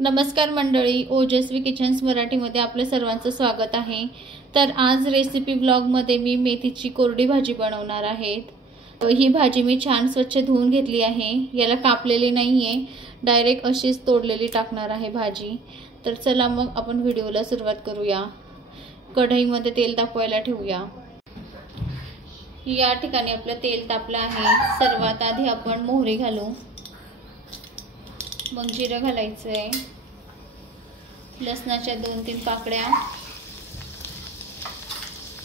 नमस्कार मंडळी, ओजस्वी किचन्स मराठीमध्ये आपल्या सर्वांचं स्वागत आहे। तर आज रेसिपी ब्लॉगमध्ये मी मेथीची कोरडी भाजी बनवणार आहे। ही भाजी मी छान स्वच्छ धुवून घेतली आहे। याला कापलेली नाहीये, डायरेक्ट अशीच तोडलेली टाकणार आहे भाजी। तर चला मग आपण व्हिडिओला सुरुवात करूया। कढईमध्ये तेल तापवायला ठेवूया। या ठिकाणी आपलं तेल तापलं आहे। सर्वात आधी आपण मोहरी घालू, मग जिरं घालायचंय, लसणाच्या 2-3 पाकळ्या,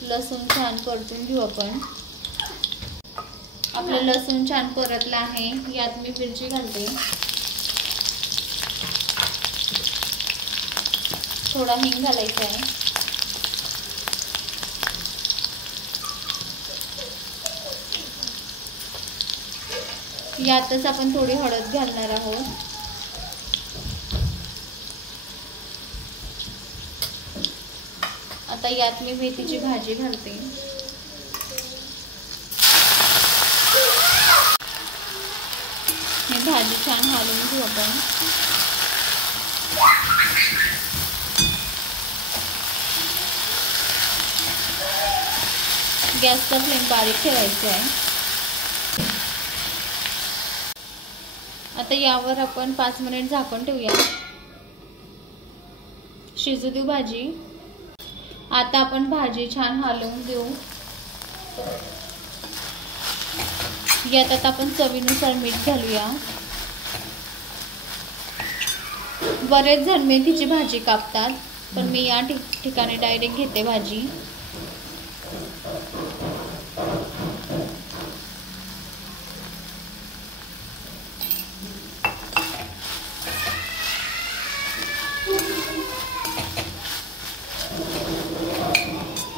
लसूण छान परतून घेऊ आपण। आपलं लसूण छान परतलं आहे, यात मी मिरची घालते, थोडा हिंग घालायचा आहे, यातच आपण थोडी हळद घालणार आहोत। आता यात मी मेथीची भाजी घालते। ही भाजी छान हलवून घेऊ आपण। गॅसचा फ्लेम बारीक ठेवायचा आहे। आता यावर आपण 5 मिनिट झाकण ठेवूया, शिजू देऊ भाजी। आता आपण भाजी छान हलवून देऊ। यात आता आपण चवीनुसार मीठ घालूया। बरेच जण मेथीची भाजी कापतात, पण मी या ठिकाणी डायरेक्ट घेते भाजी।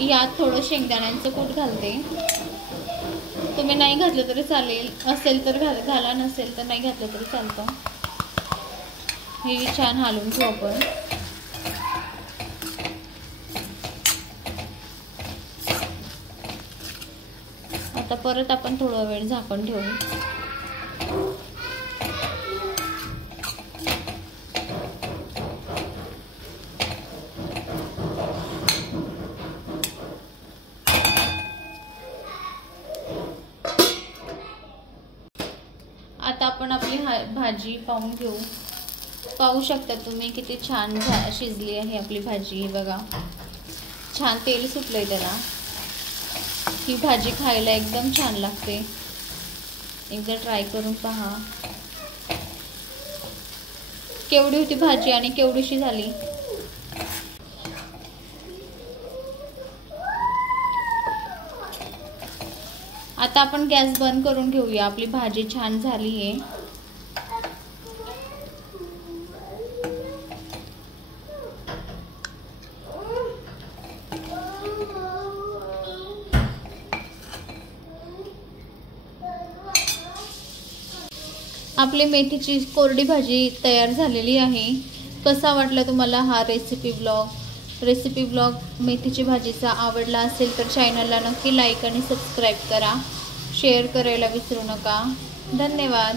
यात थोडं शेंगदाण्यांचं कूट घालते। तुम्ही नाही घातलं तरी चालेल, असेल तर घाला, नसेल तर नाही घातलं तरी चालतं। हे छान हलवून घेऊ आपण। आता परत आपण थोडा वेळ झाकण ठेवू। आता आपण आपली भाजी पाहून घेऊ। पाहू शकता तुम्ही किती छान शिजली आहे आपली भाजी। हे बघा, छान तेल सुटलंय त्याला। ही भाजी खायला एकदम छान लागते, एकदा ट्राय करून पहा। केवढी होती भाजी आणि केवढीशी झाली। आता आपण गॅस बंद करून घेऊया। आपली भाजी छान झाली आहे। आपली मेथीची कोरडी भाजी तयार झालेली आहे। कसा वाटला तुम्हाला हा रेसिपी ब्लॉग? मेथीची भाजीचा आवडला असेल तर चॅनलला नक्की लाईक आणि सबस्क्राईब करा। शेअर करायला विसरू नका। धन्यवाद।